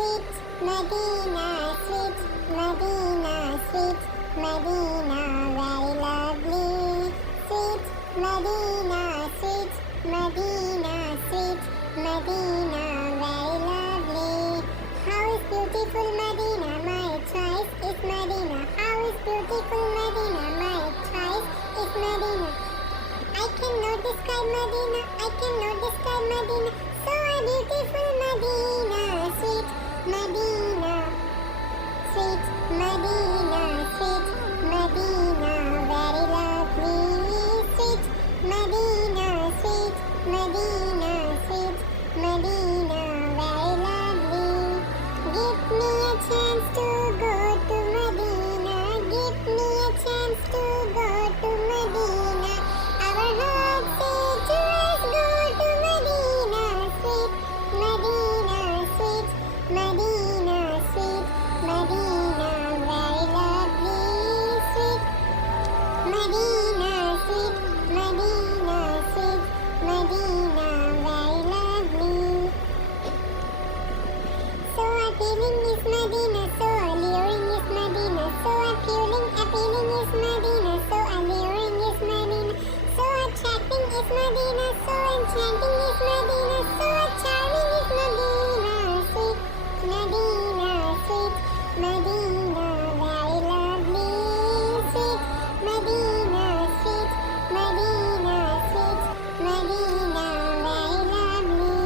sweet Medina, sweet Medina, sweet Medina, very lovely. Sweet Medina, sweet Medina, sweet Medina, very lovely. How is beautiful Medina, my choice is Medina. How is beautiful Medina, my choice is Medina. I cannot describe Medina, I cannot describe Medina. So beautiful Medina, sweet Medina, sweet Medina, sweet Medina, very lovely. Sweet Medina, sweet Medina, sweet Medina, very lovely. Give me a chance to go to Medina. Give me a chance to go to Medina. Our hearts say to us, go to Medina. Sweet Medina, sweet Medina, sweet Medina, very lovely. Sweet Medina, sweet Medina, sweet Medina, very lovely. So appealing is Medina, so alluring is Medina, so appealing is Medina, so alluring is Medina, so attracting is Medina, so enchanting is Medina, so charming is Medina, sweet Medina, sweet Medina, very lovely. Sweet Medina, sweet Medina, sweet Medina, very lovely.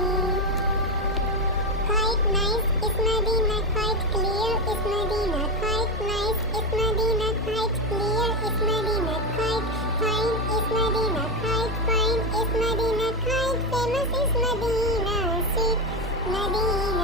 Quite nice is Medina, quite clear is Medina, quite nice is Medina, quite clear is Medina, quite fine is Medina, quite fine is Medina, quite famous is Medina, sweet Medina,